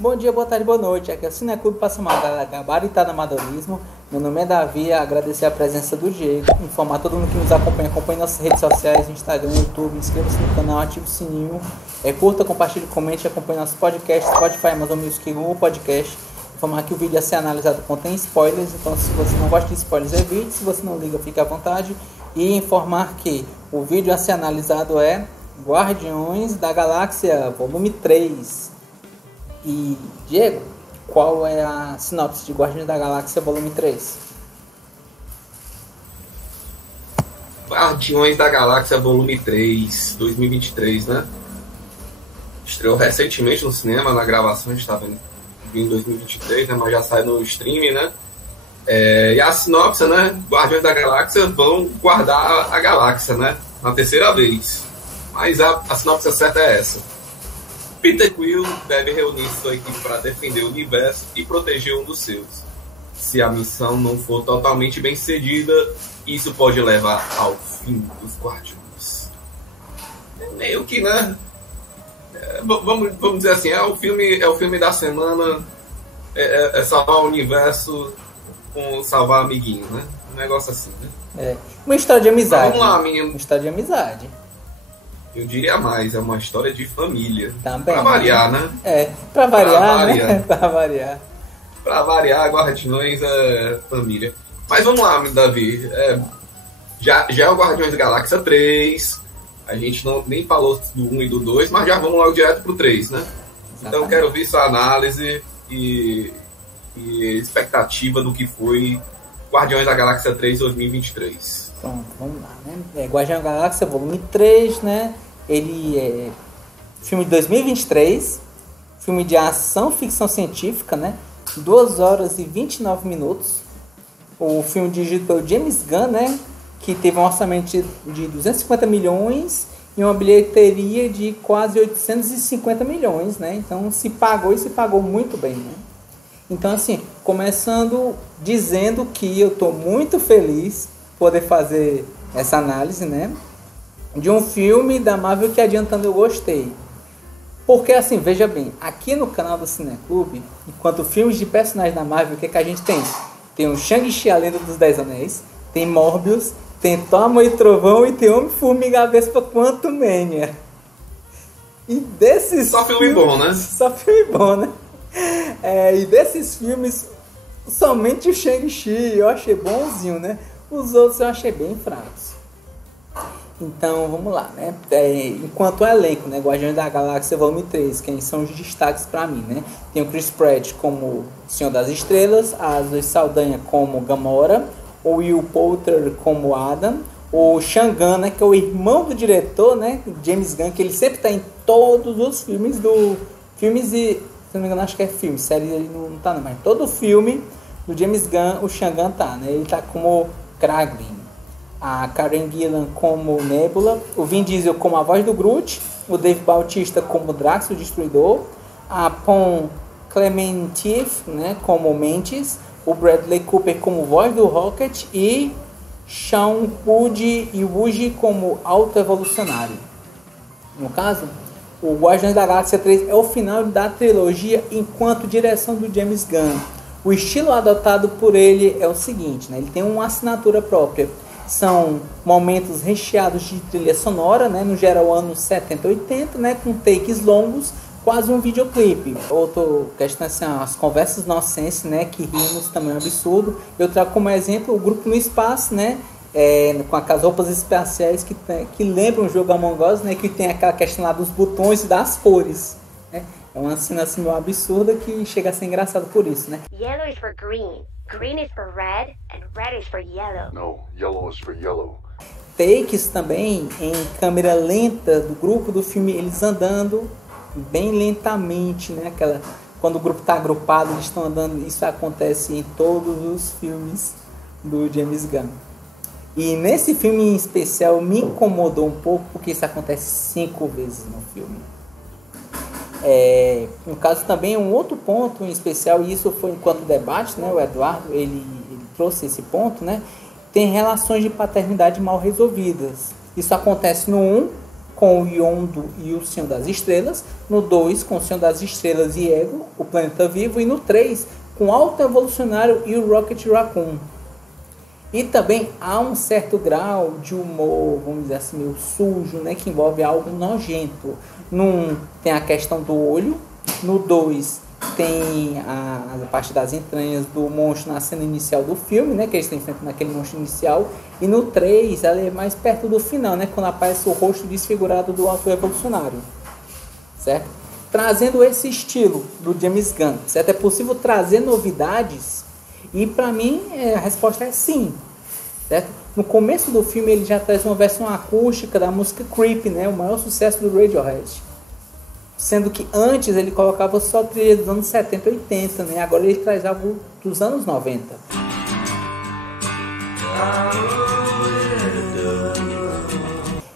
Bom dia, boa tarde, boa noite. Aqui é o Cineclube Passa Mal, gabaritado amadorismo. Meu nome é Davi, agradecer a presença do Diego, informar todo mundo que nos acompanha, acompanhe nossas redes sociais, Instagram, YouTube, inscreva-se no canal, ative o sininho, curta, compartilhe, comente, acompanhe nosso podcast, Spotify, Amazon Music, Google Podcast. Informar que o vídeo a ser analisado contém spoilers, então se você não gosta de spoilers, evite, se você não liga, fique à vontade. E informar que o vídeo a ser analisado é Guardiões da Galáxia, volume 3. E, Diego, qual é a sinopse de Guardiões da Galáxia, volume 3? Guardiões da Galáxia, volume 3, 2023, né? Estreou recentemente no cinema, na gravação, a gente estava em 2023, né? Mas já sai no streaming, né? E a sinopse, né? Guardiões da Galáxia vão guardar a galáxia, né? Na terceira vez. Mas a sinopse certa é essa. Peter Quill deve reunir sua equipe para defender o universo e proteger um dos seus. Se a missão não for totalmente bem sucedida, isso pode levar ao fim dos Guardiões. Meio que, né? Vamos dizer assim, é o filme da semana, é salvar o universo com salvar amiguinho, né? Um negócio assim, né? Uma história de amizade. Mas vamos lá, menino. Uma história de amizade. Eu diria mais, é uma história de família. Também. Pra variar, né? Pra variar, Pra variar. né? Pra variar. Pra variar, Guardiões é família. Mas vamos lá, Davi. Já é o Guardiões da Galáxia 3. A gente nem falou do 1 e do 2, mas já vamos logo direto pro 3, né? Então eu quero ouvir sua análise e expectativa do que foi Guardiões da Galáxia 3 2023. Pronto, vamos lá, né? Guardiões da Galáxia, volume 3, né? Ele é filme de 2023, filme de ação, ficção científica, né? 2 horas e 29 minutos. O filme dirigido pelo James Gunn, né? Que teve um orçamento de 250 milhões e uma bilheteria de quase 850 milhões, né? Então se pagou muito bem, né? Então, assim, começando dizendo que eu estou muito feliz poder fazer essa análise, né? De um filme da Marvel que, adiantando, eu gostei. Porque, assim, veja bem, aqui no canal do Cineclube, enquanto filmes de personagens da Marvel, o que a gente tem? Tem o Shang-Chi, a Lenda dos 10 Anéis, tem Morbius, tem Thor, Amor e Trovão e tem Homem-Formiga, Vespa, Quantumania. E desses Só filme bom, né? Só filme bom, né? E desses filmes, somente o Shang-Chi eu achei bonzinho, né? Os outros eu achei bem fracos. Então, vamos lá, né? Enquanto o elenco, né? Guardiões da Galáxia Volume 3, quem são os destaques pra mim, né? Tem o Chris Pratt como Senhor das Estrelas, a Zoe Saldanha como Gamora, o Will Poulter como Adam, o Sean Gunn, né? Que é o irmão do diretor, né? James Gunn, que ele sempre tá em todos os filmes e... Se não me engano, acho que é filme, série ele não tá não, mas todo filme do James Gunn, o Sean Gunn tá, né? Ele tá como Kraglin, a Karen Gillan como Nebula, o Vin Diesel como a voz do Groot, o Dave Bautista como Drax, o Destruidor, a Pom Klementieff, né, como Mantis, o Bradley Cooper como voz do Rocket e Sean Woody como Alto Evolucionário. No caso, o Guardiões da Galáxia 3 é o final da trilogia enquanto direção do James Gunn. O estilo adotado por ele é o seguinte, né? Ele tem uma assinatura própria. São momentos recheados de trilha sonora, né? No geral anos 70 e 80, né? Com takes longos, quase um videoclipe. Outra questão assim, as conversas nonsense, né? Que rimos também é um absurdo. Eu trago como exemplo o Grupo no Espaço, né? Com aquelas roupas espaciais que lembram o jogo Among Us, né? Que tem aquela questão lá dos botões e das cores, né? É uma cena assim meio absurda que chega a ser engraçado por isso, né? Yellow is for green, green is for red, and red is for yellow. No, yellow is for yellow. Takes também em câmera lenta do grupo do filme, eles andando bem lentamente, né? Quando o grupo está agrupado, eles estão andando. Isso acontece em todos os filmes do James Gunn. E nesse filme em especial me incomodou um pouco porque isso acontece 5 vezes no filme. No caso também um outro ponto em especial, e isso foi enquanto debate, né? O Eduardo ele trouxe esse ponto, né? Tem relações de paternidade mal resolvidas. Isso acontece no 1 com o Yondo e o Senhor das Estrelas, no 2 com o Senhor das Estrelas e Ego, o Planeta Vivo, e no 3 com o Alto Evolucionário e o Rocket Raccoon. E também há um certo grau de humor, vamos dizer assim, meio sujo, né, que envolve algo nojento. No 1 tem a questão do olho, no 2 tem a parte das entranhas do monstro na cena inicial do filme, né, que eles estão enfrentando aquele monstro inicial, e no 3 ela é mais perto do final, né, quando aparece o rosto desfigurado do Alto Evolucionário, certo? Trazendo esse estilo do James Gunn, certo? É possível trazer novidades? E para mim a resposta é sim, certo? No começo do filme ele já traz uma versão acústica da música Creep, né, o maior sucesso do Radiohead. Sendo que antes ele colocava só trilha dos anos 70 e 80, né? Agora ele traz algo dos anos 90.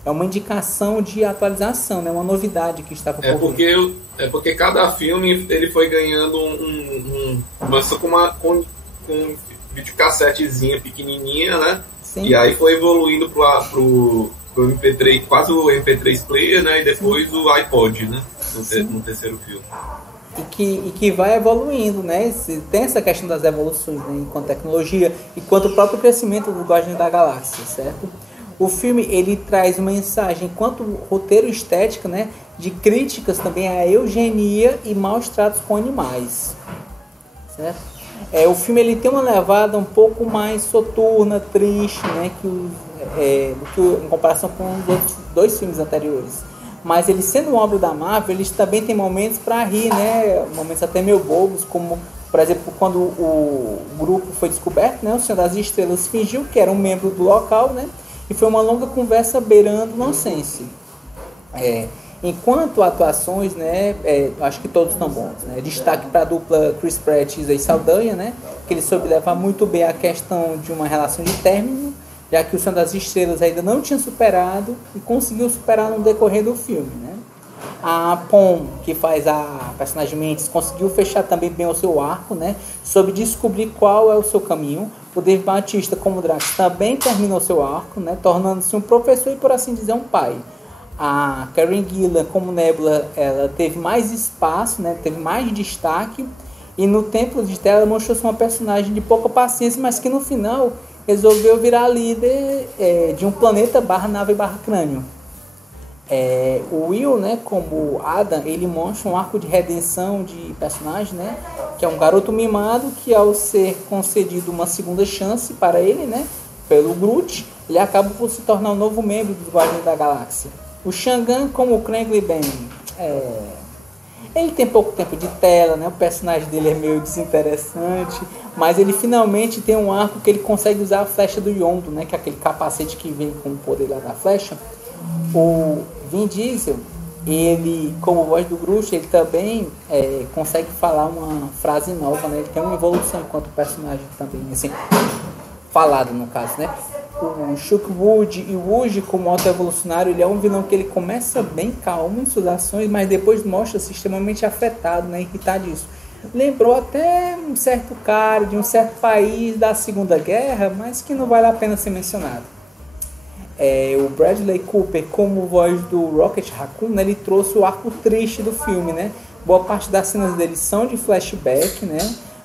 É uma indicação de atualização, né? Uma novidade que está por vir. Porque cada filme ele foi ganhando começou com videocassetezinha pequenininha, né? Sim. E aí foi evoluindo pro MP3, quase o MP3 player, né? E depois o iPod, né? No terceiro filme. E que vai evoluindo, né? Tem essa questão das evoluções, né? Enquanto tecnologia e quanto o próprio crescimento do Guardiões da Galáxia, certo? O filme ele traz uma mensagem, enquanto roteiro estético, né? De críticas também à eugenia e maus tratos com animais, certo? O filme ele tem uma levada um pouco mais soturna, triste, né? Do que em comparação com os outros 2 filmes anteriores. Mas ele sendo uma obra da Marvel, eles também tem momentos para rir, né? Momentos até meio bobos, como, por exemplo, quando o grupo foi descoberto, né? O Senhor das Estrelas fingiu que era um membro do local, né? E foi uma longa conversa beirando nonsense. Enquanto atuações, né? Acho que todos estão bons, né? Destaque para a dupla Chris Pratt e Saldanha, né? Que ele soube levar muito bem a questão de uma relação de término, já que o Senhor das Estrelas ainda não tinha superado e conseguiu superar no decorrer do filme, né? A Pom, que faz a personagem Mantis, conseguiu fechar também bem o seu arco, né? Soube descobrir qual é o seu caminho. O Dave Bautista, como Drax, também terminou seu arco, né? Tornando-se um professor e, por assim dizer, um pai. A Karen Gillan, como Nebula, ela teve mais espaço, né? Teve mais destaque. E no Templo de Terra mostrou-se uma personagem de pouca paciência, mas que no final resolveu virar líder de um planeta /nave /crânio. O Will, né, como Adam, ele mostra um arco de redenção de personagem, né, que é um garoto mimado que, ao ser concedido uma segunda chance para ele, né, pelo Groot, ele acaba por se tornar um novo membro dos Guardiões da Galáxia. O Shangan, como o Krang Ben, ele tem pouco tempo de tela, né? O personagem dele é meio desinteressante, mas ele finalmente tem um arco que ele consegue usar a flecha do Yondo, né? Que é aquele capacete que vem com o poder lá da flecha. O Vin Diesel, ele, como voz do Groot, ele também consegue falar uma frase nova, né? Ele tem uma evolução enquanto personagem também, assim, falado no caso, né? O Shulkwood e o Wuji, como Alto Evolucionário, ele é um vilão que ele começa bem calmo em suas ações, mas depois mostra-se extremamente afetado, né, irritadíssimo. Lembrou até um certo cara de um certo país da Segunda Guerra, mas que não vale a pena ser mencionado. O Bradley Cooper, como voz do Rocket Raccoon, né, ele trouxe o arco triste do filme, né? Boa parte das cenas dele são de flashback, né?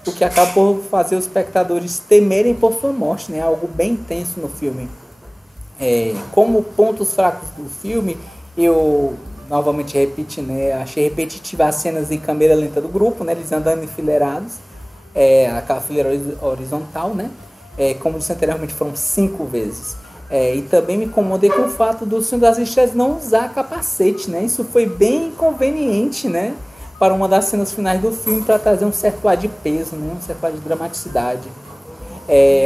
O que acaba por fazer os espectadores temerem por sua morte, né? Algo bem intenso no filme. Como pontos fracos do filme, eu novamente repito, né? Achei repetitiva as cenas em câmera lenta do grupo, né? Eles andando enfileirados, aquela fileira horizontal, né? Como disse anteriormente, foram 5 vezes. E também me incomodei com o fato do Senhor das Estrelas não usar capacete, né? Isso foi bem inconveniente, né? Para uma das cenas finais do filme, para trazer um certo ar de peso, né? Um certo ar de dramaticidade.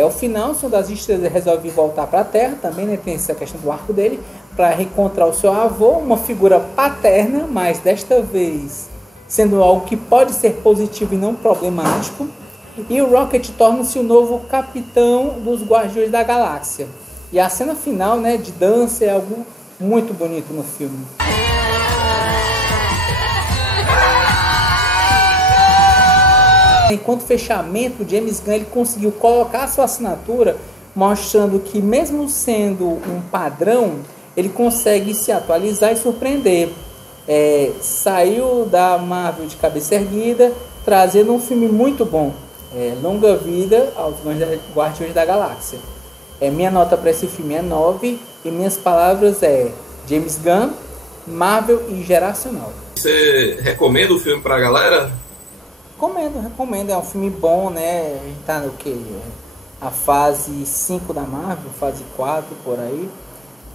Ao final, o Senhor das Estrelas resolve voltar para a Terra, também, né? Tem essa questão do arco dele, para reencontrar o seu avô, uma figura paterna, mas desta vez sendo algo que pode ser positivo e não problemático. E o Rocket torna-se o novo capitão dos Guardiões da Galáxia. E a cena final, né, de dança é algo muito bonito no filme. Enquanto fechamento, James Gunn ele conseguiu colocar sua assinatura, mostrando que mesmo sendo um padrão, ele consegue se atualizar e surpreender. Saiu da Marvel de cabeça erguida, trazendo um filme muito bom. Longa vida aos Guardiões da Galáxia. Minha nota para esse filme é 9 e minhas palavras James Gunn, Marvel e geracional. Você recomenda o filme pra galera? Recomendo. É um filme bom, né? A gente tá no quê? A fase 5 da Marvel, fase 4 por aí.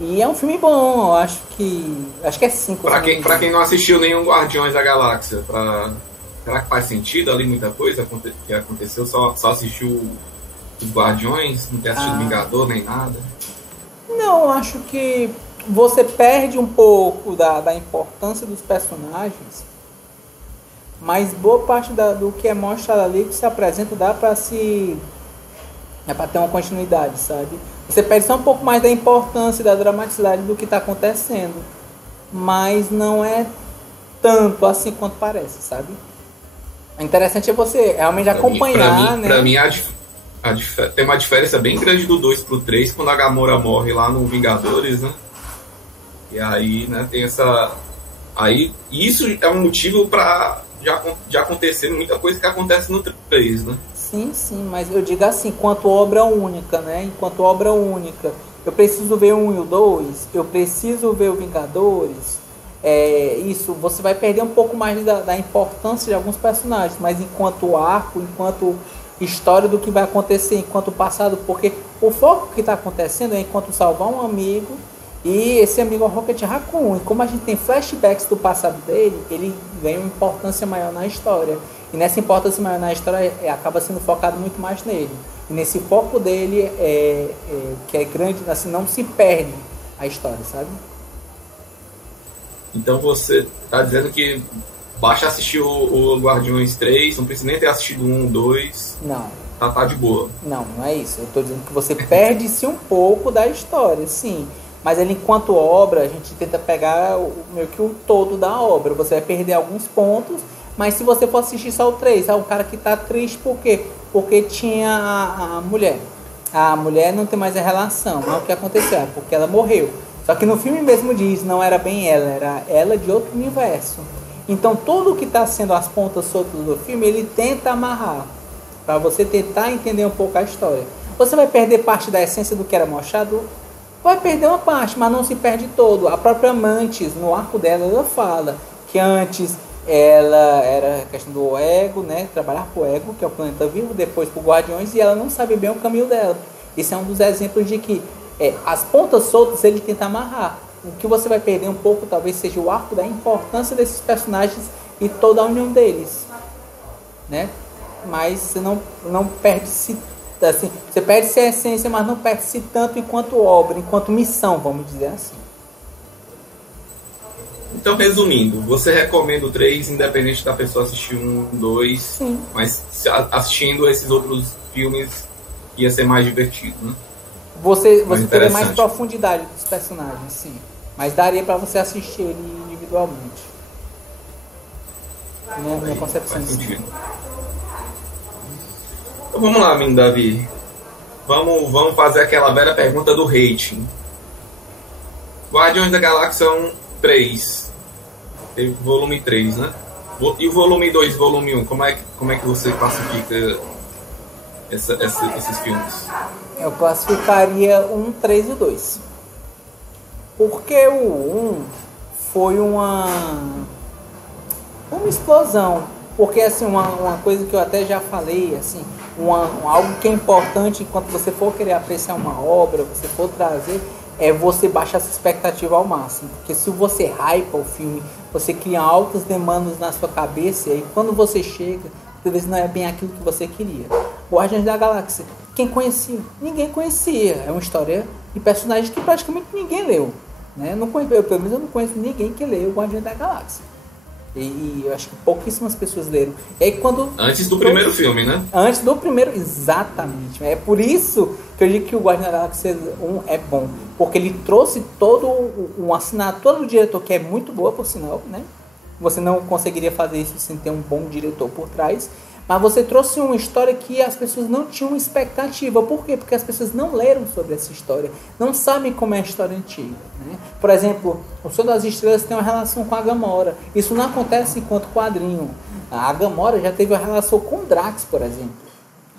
E é um filme bom, acho que é 5. Pra quem não assistiu nenhum Guardiões da Galáxia, será que faz sentido ali muita coisa que aconteceu? Só assistiu os Guardiões, não ter assistido Vingador nem nada? Não, acho que você perde um pouco da importância dos personagens, mas boa parte do que é mostrado ali, que se apresenta, dá pra ter uma continuidade, sabe? Você perde só um pouco mais da importância e da dramaticidade do que está acontecendo, mas não é tanto assim quanto parece, sabe? O interessante é você realmente acompanhar, né? Pra mim, tem uma diferença bem grande do 2 pro 3, quando a Gamora morre lá no Vingadores, né? E aí, né, tem essa... Aí, isso é um motivo pra já acontecer muita coisa que acontece no 3, né? Sim, mas eu digo assim, enquanto obra única, né? Enquanto obra única, eu preciso ver o 1 e o 2, eu preciso ver o Vingadores. Isso, você vai perder um pouco mais da importância de alguns personagens, mas enquanto arco, enquanto história do que vai acontecer, enquanto passado, porque o foco que está acontecendo é enquanto salvar um amigo, e esse amigo é o Rocket Raccoon, e como a gente tem flashbacks do passado dele, ele ganha uma importância maior na história. E nessa importância maior na história acaba sendo focado muito mais nele. E nesse foco dele, que é grande, assim, não se perde a história, sabe? Então você tá dizendo que basta assistir o Guardiões 3, não precisa nem ter assistido 1, 2. Não. Tá de boa. Não é isso. Eu tô dizendo que você perde-se um pouco da história, sim. Mas ele, enquanto obra, a gente tenta pegar meio que o todo da obra. Você vai perder alguns pontos. Mas se você for assistir só o 3, o cara que tá triste por quê? Porque tinha a mulher. A mulher não tem mais a relação. Mas o que aconteceu? Porque ela morreu. Só que no filme mesmo diz, não era bem ela, era ela de outro universo. Então tudo que está sendo as pontas soltas do filme, ele tenta amarrar. Para você tentar entender um pouco a história. Você vai perder parte da essência do que era mostrado? Vai perder uma parte, mas não se perde todo. A própria Mantis, no arco dela, ela fala que antes... ela era a questão do ego, né? Trabalhar com o ego, que é o planeta vivo, depois para o Guardiões, e ela não sabe bem o caminho dela. Esse é um dos exemplos de que as pontas soltas ele tenta amarrar. O que você vai perder um pouco talvez seja o arco da importância desses personagens e toda a união deles, né? Mas você não perde-se assim, você perde-se a essência, mas não perde-se tanto enquanto obra, enquanto missão, vamos dizer assim. Então, resumindo, você recomenda o 3, independente da pessoa assistir 1, 2, Sim. Mas assistindo esses outros filmes ia ser mais divertido, né? Você teria mais profundidade dos personagens, sim. Mas daria para você assistir ele individualmente. Minha concepção. Faz sentido. Então vamos lá, menino Davi. Vamos fazer aquela velha pergunta do rating. Guardiões da Galáxia 1, 3. Teve volume 3, né? E o volume 2 e volume 1, como é que você classifica esses filmes? Eu classificaria 1, 3 e 2. Porque o 1 foi uma explosão. Porque assim, uma coisa que eu até já falei, assim, algo que é importante enquanto você for querer apreciar uma obra, você for trazer, é você baixar essa expectativa ao máximo. Porque se você hypa o filme, você cria altas demandas na sua cabeça, e aí quando você chega, talvez não é bem aquilo que você queria. Guardiões da Galáxia, quem conhecia? Ninguém conhecia. É uma história de personagens que praticamente ninguém leu, né? Pelo menos eu não conheço ninguém que leu Guardiões da Galáxia. E eu acho que pouquíssimas pessoas leram. E aí, antes do primeiro filme, né? Antes do primeiro, exatamente. É por isso que eu digo que o Guardiões da Galáxia 1 é bom. Porque ele trouxe todo uma assinatura do diretor, que é muito boa, por sinal, né? Você não conseguiria fazer isso sem ter um bom diretor por trás. Mas você trouxe uma história que as pessoas não tinham expectativa. Por quê? Porque as pessoas não leram sobre essa história. Não sabem como é a história antiga. Né? Por exemplo, o Senhor das Estrelas tem uma relação com a Gamora. Isso não acontece enquanto quadrinho. A Gamora já teve uma relação com o Drax, por exemplo.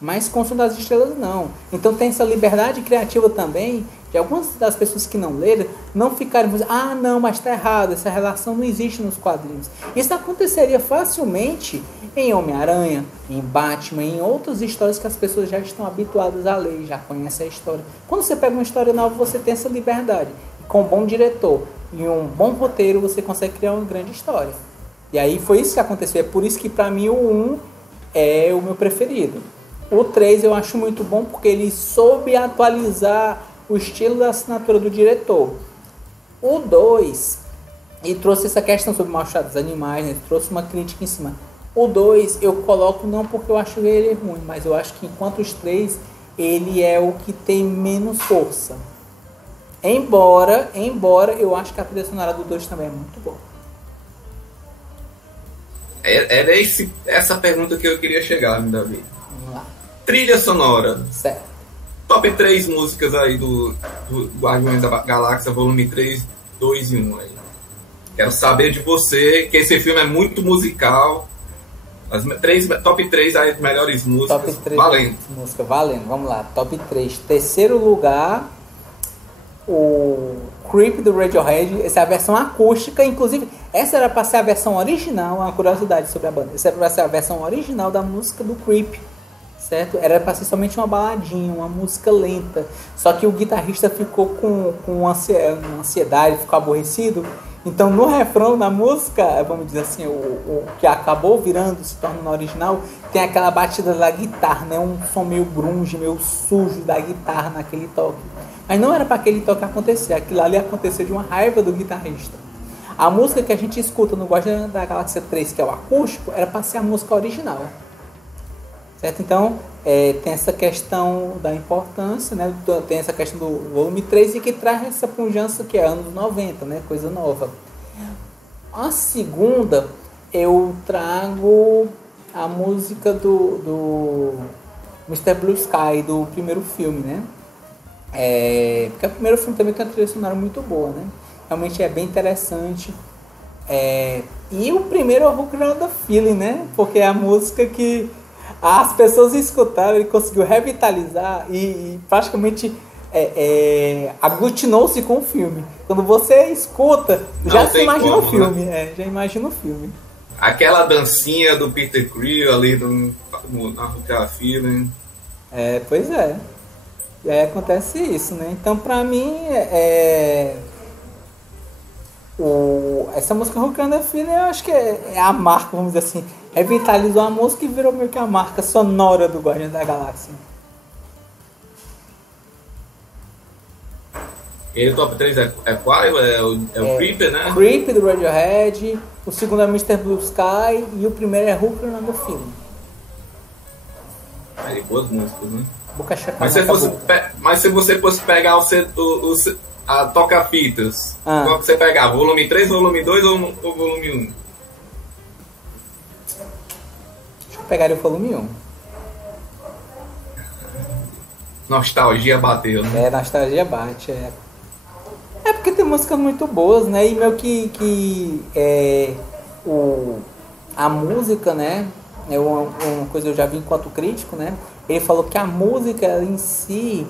Mas com o Senhor das Estrelas não. Então tem essa liberdade criativa também, de algumas das pessoas que não leram, não ficarem dizendo, ah não, mas está errado, essa relação não existe nos quadrinhos. Isso aconteceria facilmente em Homem-Aranha, em Batman, em outras histórias que as pessoas já estão habituadas a ler, já conhecem a história. Quando você pega uma história nova, você tem essa liberdade. E com um bom diretor e um bom roteiro, você consegue criar uma grande história. E aí foi isso que aconteceu. É por isso que para mim o 1 é o meu preferido. O 3 eu acho muito bom porque ele soube atualizar o estilo da assinatura do diretor. O 2, ele trouxe essa questão sobre maus-tratos dos animais, né? Ele trouxe uma crítica em cima. O 2 eu coloco não porque eu acho ele ruim, mas eu acho que enquanto os 3, ele é o que tem menos força. Embora eu acho que a trilha sonora do 2 também é muito boa. Era essa pergunta que eu queria chegar, Davi. Vamos lá. Trilha sonora. Certo. Top 3 músicas aí do Guardiões da Galáxia, volume 3, 2 e 1 aí. Quero saber de você, que esse filme é muito musical. Top 3 aí, melhores músicas. Top 3 valendo. Música, valendo. Vamos lá. Top 3. Terceiro lugar, o Creep do Radiohead. Essa é a versão acústica. Inclusive, essa era para ser a versão original. Uma curiosidade sobre a banda. Essa era para ser a versão original da música do Creep. Certo? Era para ser somente uma baladinha, uma música lenta. Só que o guitarrista ficou com ansiedade, ficou aborrecido. Então no refrão da música, vamos dizer assim, o que acabou virando, se torna na original, tem aquela batida da guitarra, né? Um som meio grunge, meio sujo da guitarra naquele toque. Mas não era para aquele toque acontecer, aquilo ali aconteceu de uma raiva do guitarrista. A música que a gente escuta no Guardiões da Galáxia 3, que é o acústico, era para ser a música original. Certo? Então, tem essa questão da importância, né? Tem essa questão do volume 3 e que traz essa pujança que é anos 90, né? Coisa nova. A segunda, eu trago a música do Mr. Blue Sky, do primeiro filme, né? Porque o primeiro filme também tem uma trilha sonora muito boa, né? Realmente é bem interessante. E o primeiro é o Hook Around the Feeling, né? Porque é a música que as pessoas escutaram, ele conseguiu revitalizar e praticamente aglutinou-se com o filme. Quando você escuta, já se imagina o filme. Né? Já imagina o filme. Aquela dancinha do Peter Quill ali na Hook Feeling. Pois é. E aí acontece isso, né? Então, pra mim, essa música Hook Around the Feeling, eu acho que é a marca, vamos dizer assim. Revitalizou a música e virou meio que a marca sonora do Guardiões da Galáxia. E o top 3 é qual? É o Creep, né? Creep do Radiohead, o segundo é Mr. Blue Sky e o primeiro é Hook Around the Feeling. Aí, boas músicas, né? Boca mas se você fosse pegar a toca-fitas, qual que você pegava? Volume 3, volume 2 ou volume 1? Pegaria o volume 1. Nostalgia bateu, né? Nostalgia bate, porque tem músicas muito boas, né? E meio que a música, né? É uma coisa que eu já vi enquanto crítico, né? Ele falou que a música em si,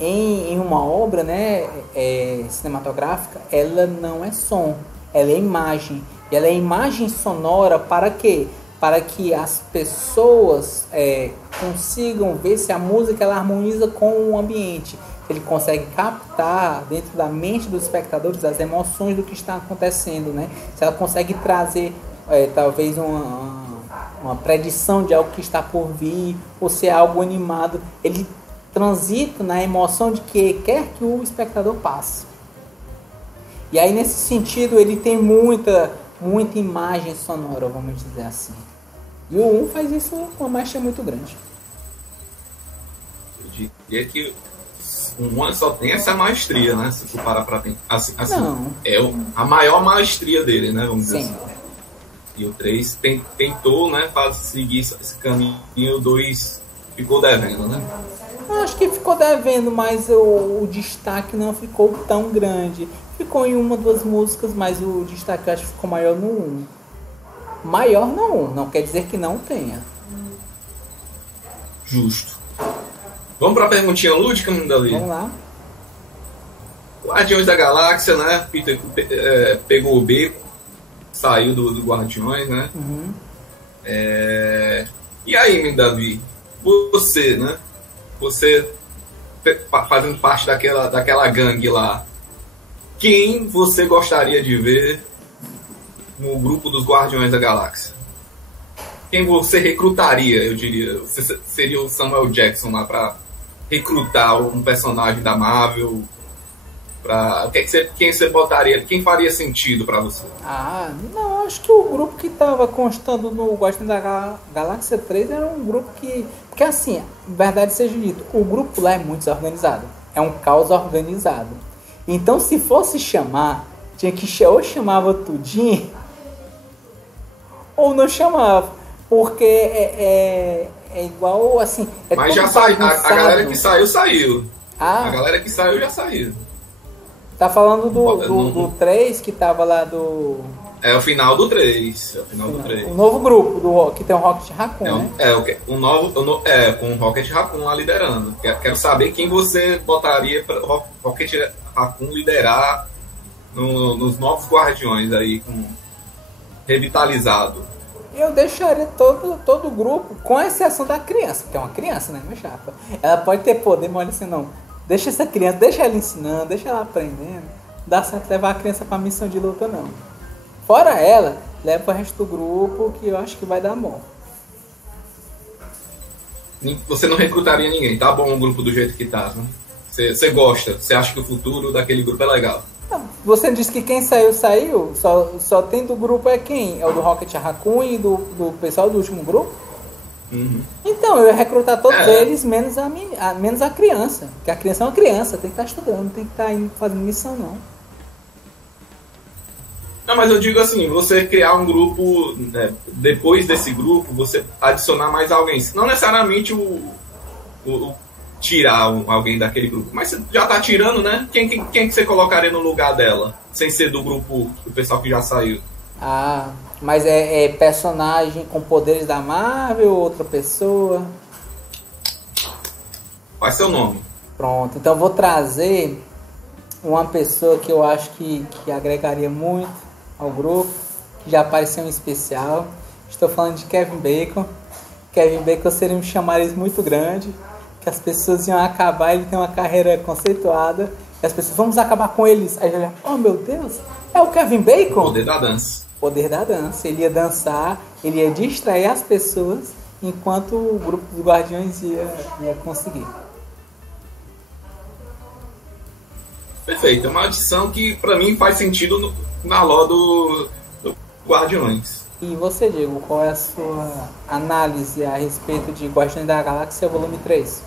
em uma obra, né, cinematográfica, ela não é som, ela é imagem. E ela é imagem sonora para quê? Para que as pessoas consigam ver se a música ela harmoniza com o ambiente. Ele consegue captar dentro da mente dos espectadores as emoções do que está acontecendo, né? Se ela consegue trazer talvez uma predição de algo que está por vir, ou se é algo animado, ele transita na emoção de que quer que o espectador passe. E aí nesse sentido ele tem muita imagem sonora, vamos dizer assim. E o 1 faz isso com uma maestria muito grande. Eu diria que o 1 só tem essa maestria, né? Se tu parar pra pensar. Assim, não. É a maior maestria dele, né? Vamos dizer Sim. assim. E o 3 tentou, né, seguir esse caminho, o 2 ficou devendo, né? Acho que ficou devendo, mas o destaque não ficou tão grande. Ficou em uma, duas músicas, mas o destaque acho que ficou maior no 1. Maior no 1, não quer dizer que não tenha. Justo. Vamos para a perguntinha lúdica, Davi? Vamos lá. Guardiões da Galáxia, né? Peter pegou o beco, saiu do Guardiões, né? Uhum. E aí, Davi? Você, né? Você fazendo parte daquela gangue lá. Quem você gostaria de ver no grupo dos Guardiões da Galáxia? Quem você recrutaria, eu diria? Você seria o Samuel Jackson lá para recrutar um personagem da Marvel? Quem você botaria? Quem faria sentido para você? Não, acho que o grupo que estava constando no Guardiões da Galáxia 3 era um grupo que... Porque assim, verdade seja dito, o grupo lá é muito desorganizado. É um caos organizado. Então, se fosse chamar, tinha que ou chamava tudinho, ou não chamava. Porque é igual, assim... Mas já saiu, a galera que saiu. A galera que saiu já saiu. Tá falando do 3, que tava lá do... É o final do 3. O novo grupo, que tem o Rocket Raccoon, né? Com o Rocket Raccoon lá liderando. Quero saber quem você botaria para o Rocket Raccoon liderar nos novos Guardiões aí, revitalizado. Eu deixaria todo o grupo, com exceção da criança, porque é uma criança, né, minha chapa? Ela pode ter poder, mas olha assim, não. Deixa essa criança, deixa ela ensinando, deixa ela aprendendo. Dá certo levar a criança pra missão de luta, não. Fora ela, leva o resto do grupo, que eu acho que vai dar bom. Você não recrutaria ninguém, tá bom o grupo do jeito que tá, né? Você gosta, você acha que o futuro daquele grupo é legal. Você disse que quem saiu, só tem do grupo é quem? É o do Rocket Raccoon e do pessoal do último grupo? Uhum. Então, eu ia recrutar todos eles, menos a criança. Porque a criança é uma criança, tem que estar estudando, não tem que estar indo fazendo missão, não. Não, mas eu digo assim, você criar um grupo, depois desse grupo, você adicionar mais alguém. Não necessariamente tirar alguém daquele grupo, mas você já tá tirando, né? Quem que você colocaria no lugar dela? Sem ser do grupo, do pessoal que já saiu. Mas é personagem com poderes da Marvel ou outra pessoa? Qual é seu nome? Pronto, então eu vou trazer uma pessoa que eu acho que agregaria muito ao grupo, que já apareceu em especial. Estou falando de Kevin Bacon. Kevin Bacon seria um chamariz muito grande, que as pessoas iam acabar, ele tem uma carreira conceituada, e as pessoas, vamos acabar com eles. Aí já, oh meu Deus, é o Kevin Bacon? O poder da dança. Poder da dança. Ele ia dançar, ele ia distrair as pessoas, enquanto o grupo dos Guardiões ia conseguir. Perfeito, é uma adição que pra mim faz sentido na lore do Guardiões. E você, Diego, qual é a sua análise a respeito de Guardiões da Galáxia Volume 3?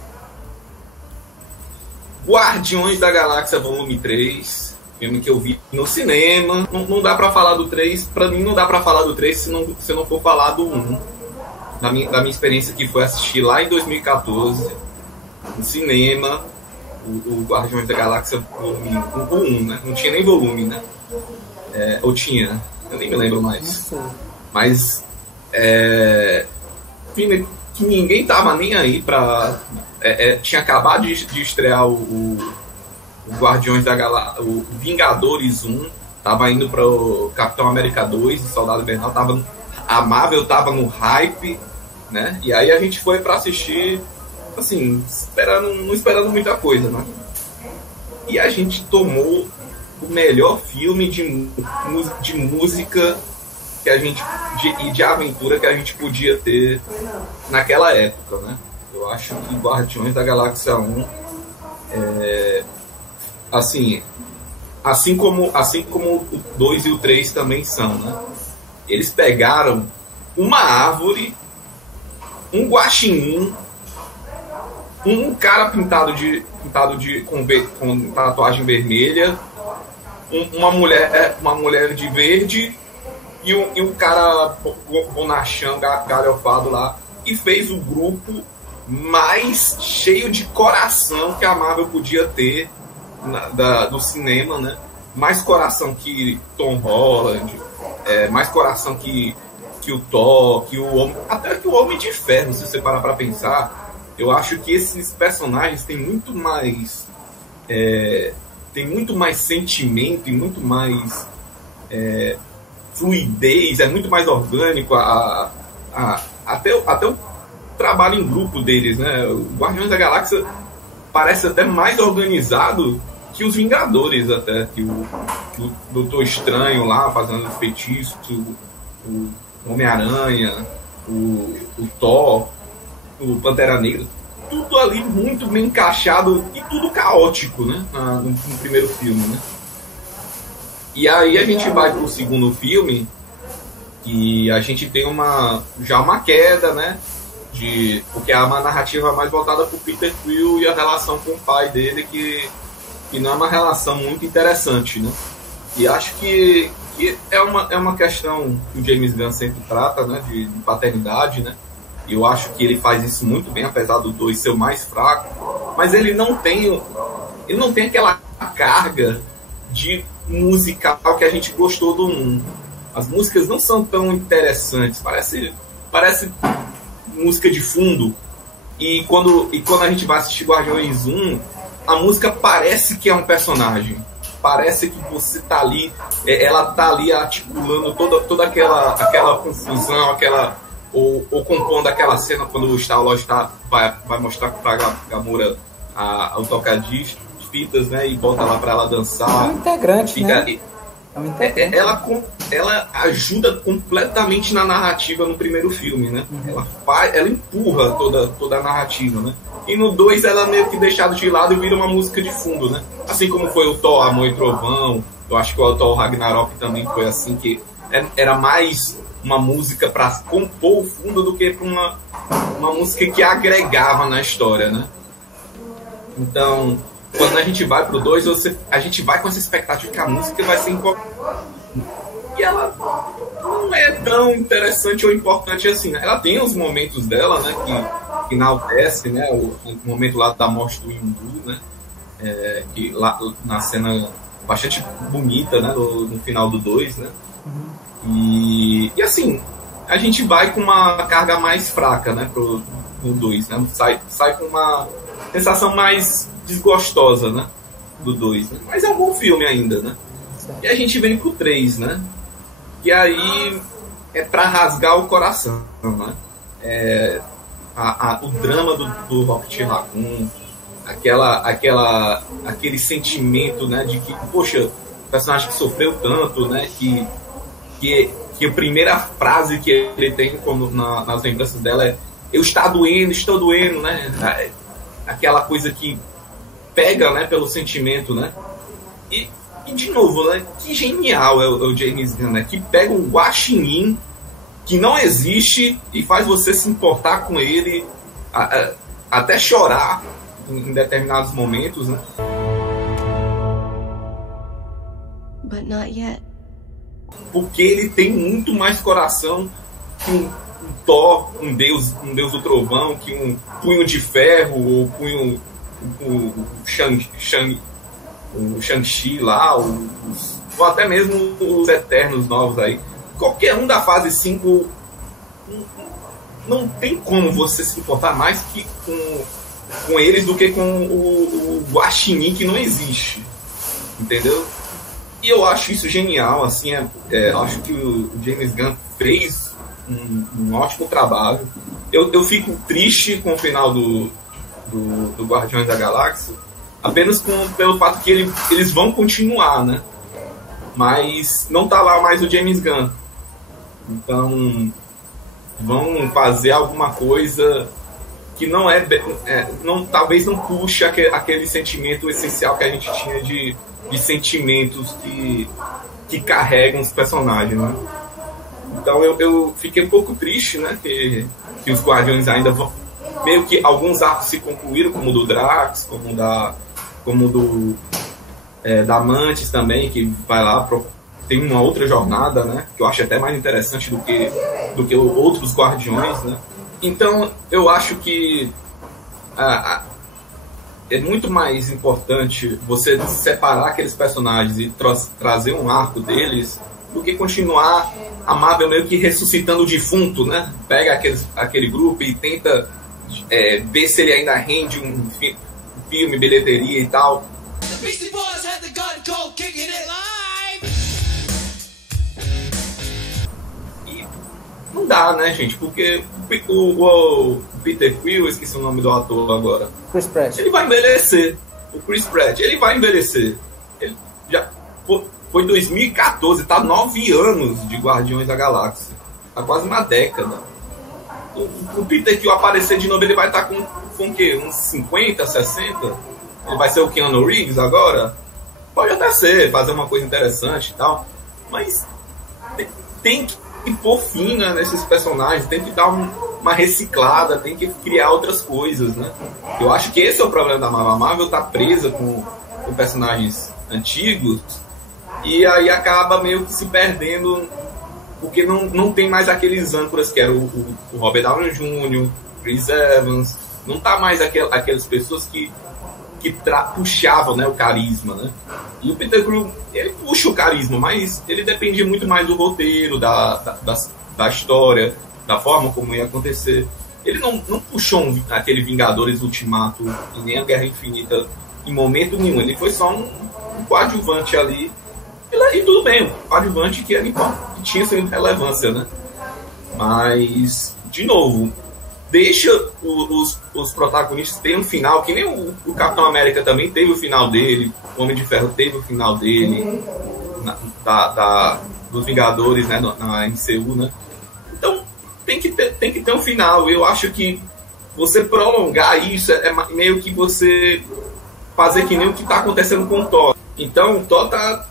Guardiões da Galáxia Volume 3, filme que eu vi no cinema. Não dá pra falar do 3, pra mim não dá pra falar do 3 se não for falar do 1. Da minha experiência que foi assistir lá em 2014, no cinema, o Guardiões da Galáxia Volume 1, né? Não tinha nem volume, né? Ou tinha, eu nem me lembro mais. Mas filme que ninguém tava nem aí pra... tinha acabado de estrear o Guardiões da Galáxia, o Vingadores 1, tava indo para o Capitão América 2, o Soldado Invernal, a Marvel tava no hype, né? E aí a gente foi para assistir, assim, não esperando muita coisa, né? E a gente tomou o melhor filme de música que a gente de aventura que a gente podia ter naquela época, né? Eu acho que Guardiões da Galáxia 1 assim como o 2 e o 3 também são, né? Eles pegaram uma árvore, um guaxinim, um cara pintado com tatuagem vermelha, uma mulher de verde e um cara bonachão, galhofado lá, e fez o grupo mais cheio de coração que a Marvel podia ter do cinema, né? Mais coração que Tom Holland, mais coração que o Thor, até que o Homem de Ferro, se você parar pra pensar. Eu acho que esses personagens têm muito mais sentimento e muito mais fluidez, é muito mais orgânico até o trabalho em grupo deles, né? O Guardiões da Galáxia parece até mais organizado que os Vingadores, até que o Doutor Estranho lá fazendo feitiço, o Homem-Aranha, o Thor, o Pantera Negra, tudo ali muito bem encaixado e tudo caótico, né? No primeiro filme, né? E aí a gente vai pro segundo filme e a gente tem já uma queda, né? Porque é uma narrativa mais voltada pro Peter Quill e a relação com o pai dele, que não é uma relação muito interessante, né? E acho que é uma questão que o James Gunn sempre trata, né? De paternidade, né? E eu acho que ele faz isso muito bem, apesar do 2 ser o mais fraco. Mas ele não tem aquela carga de musical que a gente gostou do 1. As músicas não são tão interessantes. Parece música de fundo. E quando a gente vai assistir Guardiões 1, a música parece que é um personagem. Parece que você tá ali, ela tá ali articulando toda aquela confusão, ou compondo aquela cena quando o Star-Lord vai mostrar pra Gamora o tocar de fitas, né? E bota lá pra ela dançar. É um integrante, né? Ela ajuda completamente na narrativa no primeiro filme, né? Ela empurra toda a narrativa, né? E no 2 ela é meio que deixada de lado e vira uma música de fundo, né? Assim como foi o Thor, Amor e Trovão. Eu acho que o Thor Ragnarok também foi assim, que era mais uma música para compor o fundo do que para uma música que agregava na história, né? Então, quando a gente vai pro 2, a gente vai com essa expectativa que a música vai ser e ela não é tão interessante ou importante assim, né? Ela tem os momentos dela, né, que enaltece, né, o momento lá da morte do Yondu, né, que lá na cena bastante bonita, né, no final do 2, né. E assim, a gente vai com uma carga mais fraca, né, pro 2, né, sai com uma sensação mais desgostosa, né, do 2, né? Mas é um bom filme ainda, né. E a gente vem pro 3, né, e aí é pra rasgar o coração, né, o drama do Rocket Raccoon, aquele sentimento, né, de que, poxa, o personagem que sofreu tanto, né, que a primeira frase que ele tem nas lembranças dela é: eu estou doendo, né, aquela coisa que pega, né, pelo sentimento, né, e de novo, né, que genial é o James Gunn, né, que pega um guaxinim que não existe e faz você se importar com ele, até chorar em determinados momentos, né? But not yet. Porque ele tem muito mais coração que um Thor, um deus do trovão, que um Punho de Ferro, ou o Shang-Chi lá, ou até mesmo os Eternos novos aí. Qualquer um da fase 5 não tem como você se importar mais que com eles do que com o Guaxinim que não existe, entendeu? E eu acho isso genial, assim, eu acho que o James Gunn fez um ótimo trabalho. Eu fico triste com o final do Guardiões da Galáxia, apenas pelo fato que eles vão continuar, né? Mas não tá lá mais o James Gunn. Então vão fazer alguma coisa que não talvez não puxe aquele sentimento essencial que a gente tinha de sentimentos que carregam os personagens, né? Então eu fiquei um pouco triste, né, que os Guardiões ainda vão, meio que alguns arcos se concluíram, como o do Drax, como da Mantis também, que vai lá tem uma outra jornada, né? Que eu acho até mais interessante do que outros Guardiões, né? Então, eu acho que é muito mais importante você separar aqueles personagens e trazer um arco deles do que continuar a Marvel meio que ressuscitando o defunto, né? Pega aquele grupo e tenta ver se ele ainda rende um filme, bilheteria e tal. E não dá, né, gente? Porque o Peter Quill, esqueci o nome do ator agora. Chris Pratt. Ele vai envelhecer. O Chris Pratt, ele vai envelhecer. Ele já foi 2014, tá 9 anos de Guardiões da Galáxia. Tá quase uma década. O Peter Quill aparecer de novo, ele vai estar com o quê? Uns 50, 60? Ele vai ser o Keanu Reeves agora? Pode até ser, fazer uma coisa interessante e tal. Mas tem que pôr fim, né, nesses personagens, tem que dar uma reciclada, tem que criar outras coisas, né? Eu acho que esse é o problema da Marvel. A Marvel tá presa com personagens antigos e aí acaba meio que se perdendo, porque não tem mais aqueles âncoras que eram o Robert Downey Jr., Chris Evans, não tá mais aquelas pessoas que puxavam, né, o carisma, né? E o Peter Quill, ele puxa o carisma, mas ele dependia muito mais do roteiro, da história, da forma como ia acontecer. Ele não puxou aquele Vingadores Ultimato e nem a Guerra Infinita em momento nenhum. Ele foi só um coadjuvante ali. E tudo bem, um coadjuvante que tinha sua relevância, né? Mas, de novo, deixa os protagonistas terem um final, que nem o Capitão América também teve o final dele, o Homem de Ferro teve o final dele, dos Vingadores, né, na MCU, né? Então, tem que ter um final. Eu acho que você prolongar isso é meio que você fazer que nem o que está acontecendo com o Thor. Então, o Thor tá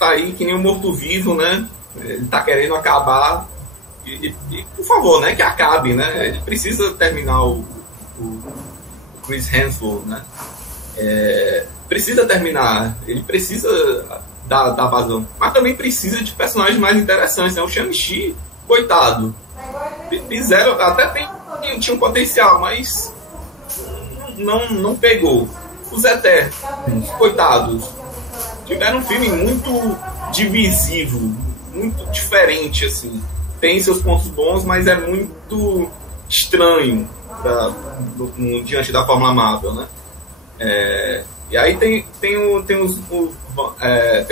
aí que nem um morto-vivo, né? Ele tá querendo acabar. E, por favor, né, que acabe, né? Ele precisa terminar o Chris Hemsworth, né? Precisa terminar, ele precisa dar vazão, mas também precisa de personagens mais interessantes, né? O Shang-Chi, coitado, fizeram, até tinha um potencial, mas não pegou. Os Eternos, coitados, tiveram um filme muito divisivo, muito diferente, assim. Tem seus pontos bons, mas é muito estranho diante da Fórmula Marvel, né? E aí tem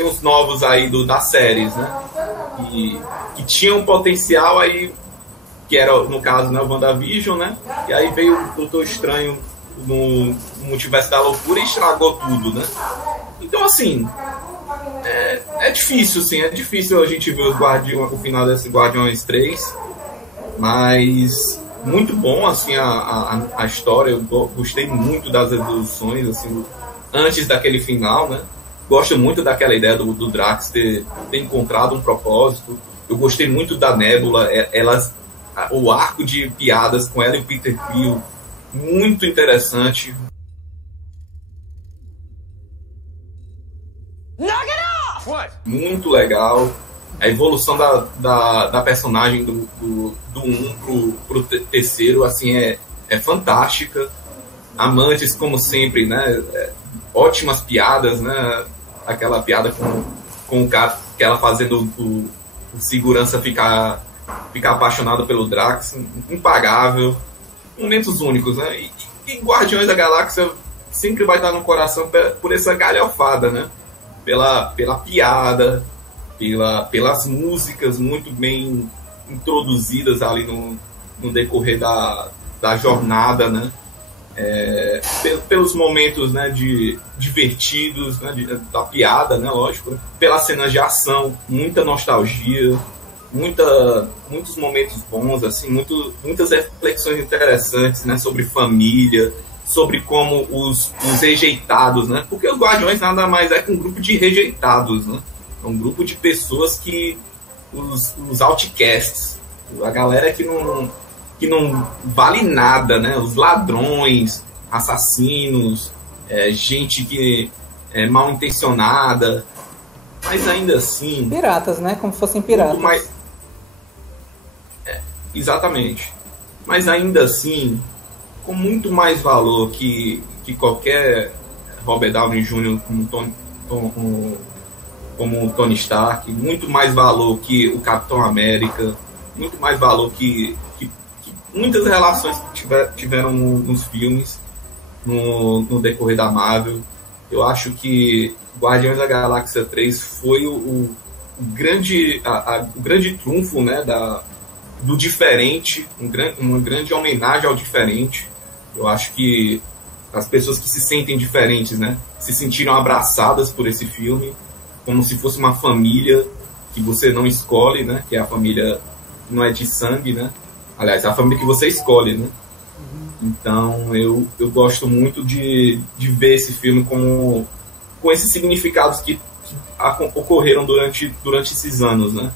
os novos aí das séries, né? Que tinham potencial aí, que era, no caso, né, o WandaVision, né? E aí veio o Doutor Estranho no Multiverso da Loucura e estragou tudo, né? Então, assim, é difícil, sim, é difícil a gente ver o final desse Guardiões 3, mas muito bom, assim, a história. Eu gostei muito das resoluções, assim, antes daquele final, né? Gosto muito daquela ideia do Drax ter encontrado um propósito. Eu gostei muito da Nebula, o arco de piadas com ela e o Peter Quill, muito interessante. Muito legal. A evolução da personagem do 1 pro terceiro, assim, é fantástica. Amantes, como sempre, né? Ótimas piadas, né? Aquela piada com o cara, que ela fazendo o segurança ficar apaixonado pelo Drax, impagável. Momentos únicos, né? E Guardiões da Galáxia sempre vai estar no coração por essa galhofada, né? Pela piada, pelas músicas muito bem introduzidas ali no decorrer da jornada, né? Pelos momentos, né, divertidos, né, da piada, né, lógico, pelas cenas de ação, muita nostalgia, muitos momentos bons, assim, muitas reflexões interessantes, né, sobre família, sobre como os rejeitados, né, porque os Guardiões nada mais é que um grupo de rejeitados, né, é um grupo de pessoas os outcasts, a galera que não vale nada, né, os ladrões, assassinos, gente que é mal intencionada. Mas ainda assim... Piratas, né? Como se fossem piratas. Exatamente. Mas ainda assim, com muito mais valor que qualquer Robert Downey Jr. como Tony Stark, muito mais valor que o Capitão América, muito mais valor que muitas relações que tiveram nos filmes, no decorrer da Marvel. Eu acho que Guardiões da Galáxia 3 foi o grande trunfo, né, do diferente, uma grande homenagem ao diferente. Eu acho que as pessoas que se sentem diferentes, né, se sentiram abraçadas por esse filme, como se fosse uma família que você não escolhe, né, que é a família que não é de sangue, né, aliás, é a família que você escolhe, né. Então eu gosto muito de ver esse filme com esses significados que ocorreram durante esses anos, né.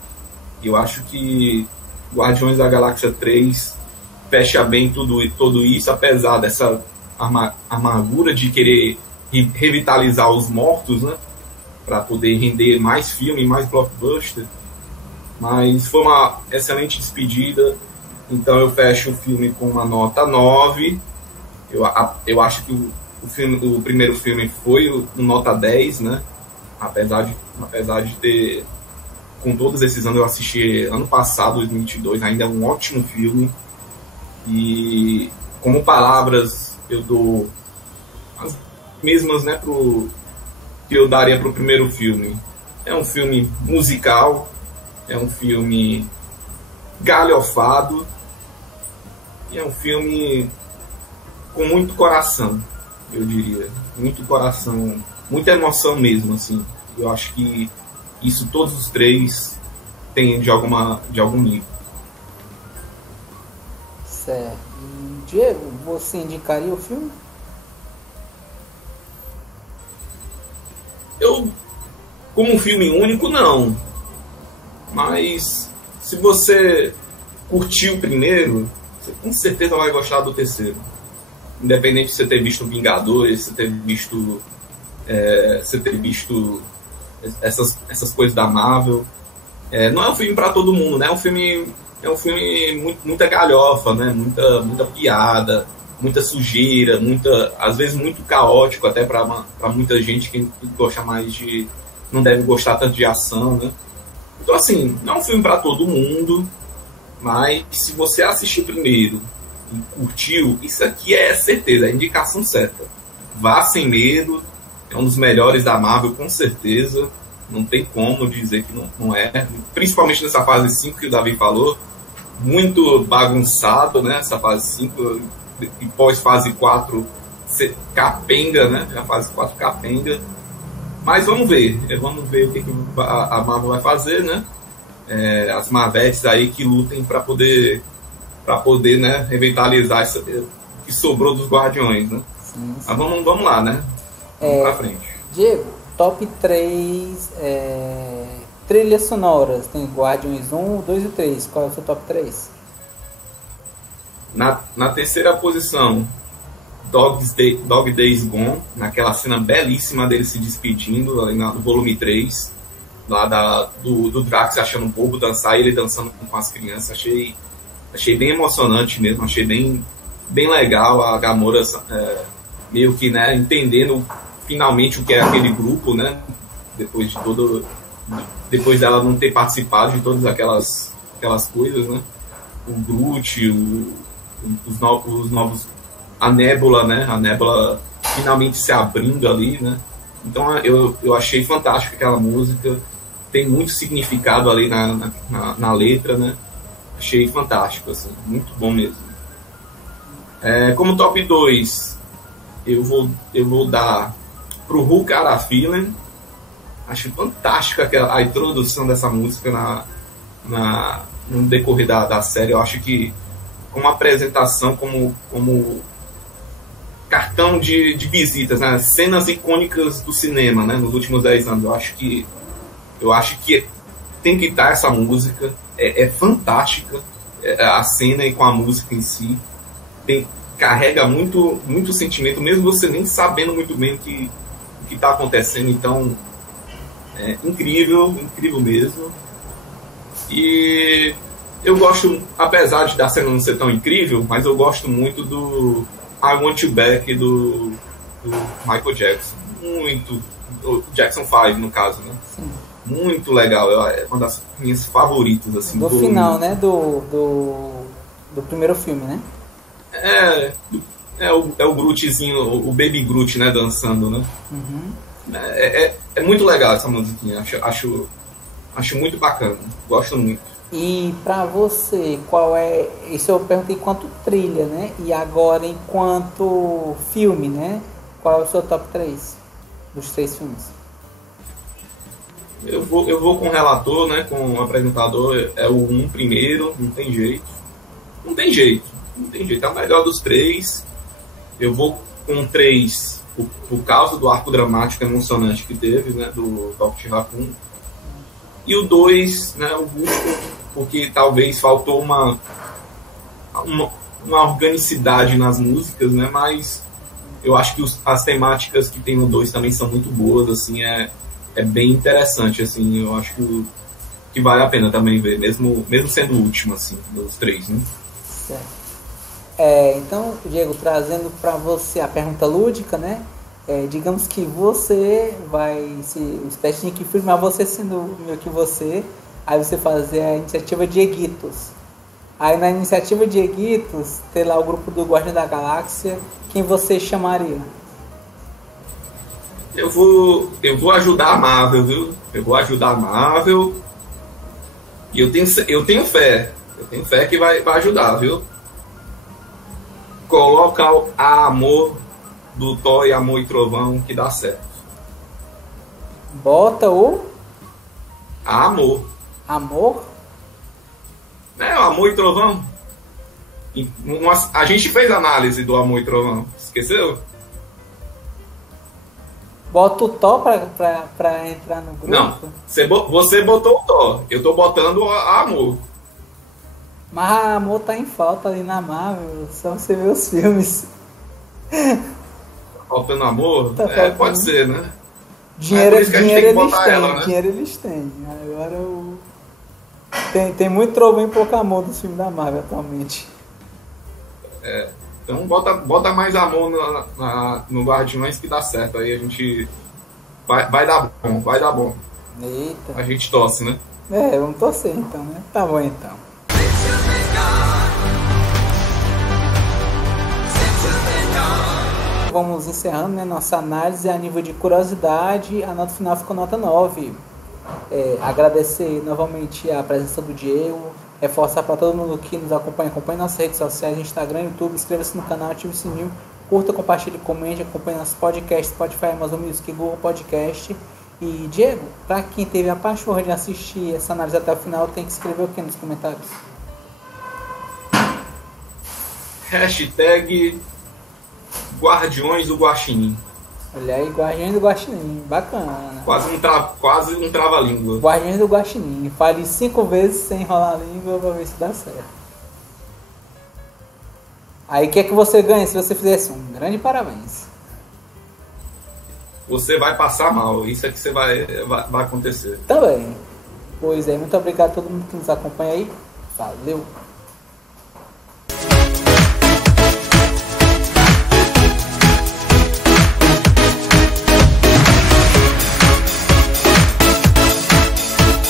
Eu acho que Guardiões da Galáxia 3 fecha bem tudo isso, apesar dessa amargura de querer revitalizar os mortos, né, para poder render mais filme, mais blockbuster. Mas foi uma excelente despedida. Então eu fecho o filme com uma nota 9. Eu acho que o primeiro filme foi nota 10, né? Apesar de ter, com todos esses anos, eu assisti ano passado, 2022, ainda é um ótimo filme. E como palavras eu dou as mesmas, né, que eu daria para o primeiro filme. É um filme musical, é um filme galhofado, e é um filme com muito coração, eu diria. Muito coração, muita emoção mesmo, assim. Eu acho que isso todos os três têm de algum nível. Certo. E, Diego, você indicaria o filme? Eu, como um filme único, não. Mas se você curtiu o primeiro, você com certeza vai gostar do terceiro. Independente de você ter visto Vingadores, você ter visto essas coisas da Marvel. Não é um filme para todo mundo, né? É um filme muita galhofa, né? Muita piada, muita sujeira, às vezes muito caótico até para muita gente que gosta mais de... não deve gostar tanto de ação, né? Então, assim, não é um filme para todo mundo, mas se você assistiu primeiro e curtiu, isso aqui é certeza, é a indicação certa. Vá sem medo, é um dos melhores da Marvel, com certeza. Não tem como dizer que não é. Principalmente nessa fase 5 que o Davi falou, muito bagunçado, né? Essa fase 5 e pós-fase 4 capenga, né? A fase 4 capenga. Mas vamos ver o que a Marvel vai fazer, né? As Marvetes aí que lutem para poder, né, revitalizar isso que sobrou dos Guardiões, né? Sim. Mas vamos lá, né? Vamos pra frente. Diego, top 3 trilhas sonoras. Tem Guardiões 1, 2 e 3. Qual é o seu top 3? Na terceira posição, Dog Days Gone, naquela cena belíssima dele se despedindo ali no volume 3, lá do Drax achando bobo dançar e ele dançando com as crianças. Achei bem emocionante mesmo, achei bem legal a Gamora meio que, né, entendendo finalmente o que é aquele grupo, né, depois dela não ter participado de todas aquelas coisas, né, o Groot, os novos, a Nebula, né, a Nebula finalmente se abrindo ali, né. Então eu achei fantástico aquela música, tem muito significado ali na letra, né. Achei fantástico, assim, muito bom mesmo. Como top 2, eu vou dar pro Hulk Ara Feeling. Acho fantástica a introdução dessa música no decorrer da série. Eu acho que como apresentação, como cartão de visitas, né? Cenas icônicas do cinema, né? Nos últimos 10 anos. Eu acho que tem que estar essa música. É fantástica a cena e com a música em si. Carrega muito sentimento, mesmo você nem sabendo muito bem o que está acontecendo. Então É incrível, incrível mesmo. E eu gosto, apesar da cena não ser tão incrível, mas eu gosto muito do I Want You Back do Michael Jackson. Muito. O Jackson 5, no caso, né? Sim. Muito legal. É uma das minhas favoritas, assim. Do final, né? Do primeiro filme, né? É o Grootzinho, o Baby Groot, né? Dançando, né? Uhum. É muito legal essa musiquinha. Acho muito bacana. Gosto muito. E pra você, qual é... Isso eu perguntei enquanto trilha, né? E agora, enquanto filme, né? Qual é o seu top 3 dos 3 filmes? Eu vou com o relator, né? Com o apresentador. É o 1 primeiro. Não tem jeito. Não tem jeito. É o melhor dos 3. Eu vou com o 3 por causa do arco dramático emocionante que teve, né? Do Dr. Raccoon. E o 2, né? O último, porque talvez faltou uma organicidade nas músicas, né? Mas eu acho que as temáticas que tem no 2 também são muito boas, assim, é bem interessante, assim, eu acho que vale a pena também ver, mesmo sendo o último, assim, dos 3, né? Certo. Então, Diego, trazendo para você a pergunta lúdica, né? Digamos que você vai se os testes tinham que filmar você sendo meio que você, aí você fazer a iniciativa Dieguitos. Aí na iniciativa Dieguitos, ter lá o grupo do Guardião da Galáxia, quem você chamaria? Eu vou ajudar a Marvel, viu? Eu vou ajudar a Marvel. E eu tenho fé. Eu tenho fé que vai ajudar, viu? Coloca a Amor do Thor e Amor e Trovão que dá certo. Bota o... Amor. Amor? O Amor e Trovão. A gente fez análise do Amor e Trovão. Esqueceu? Bota o Thor pra entrar no grupo? Não, você botou o Thor. Eu tô botando a Amor. Mas a Amor tá em falta ali na Marvel, só você ver os filmes. Faltando Amor? Tá faltando. Pode ser, né? Dinheiro eles têm, né? dinheiro eles têm. Agora tem muito trovão e pouco amor dos filmes da Marvel atualmente. Então bota mais amor no Guardiões que dá certo. Aí a gente vai dar bom. Eita. A gente torce, né? Vamos torcer então, né? Tá bom então. Vamos encerrando, né, nossa análise a nível de curiosidade. A nota final ficou nota 9. Agradecer novamente a presença do Diego. Reforçar para todo mundo que nos acompanha nossas redes sociais, Instagram, YouTube. Inscreva-se no canal, ative o sininho, curta, compartilhe, comente, acompanhe nosso podcast, Spotify, Amazon Music, Google Podcast. E Diego, para quem teve a pachorra de assistir essa análise até o final, tem que escrever o que nos comentários? Hashtag Guardiões do Guaxinim. Olha aí, Guardiões do Guaxinim, bacana. Quase um trava-língua. Guardiões do Guaxinim, fale 5 vezes sem enrolar a língua pra ver se dá certo. Aí o que é que você ganha se você fizesse um grande parabéns? Você vai passar mal, isso é que vai acontecer. Também. Pois é, muito obrigado a todo mundo que nos acompanha aí. Valeu!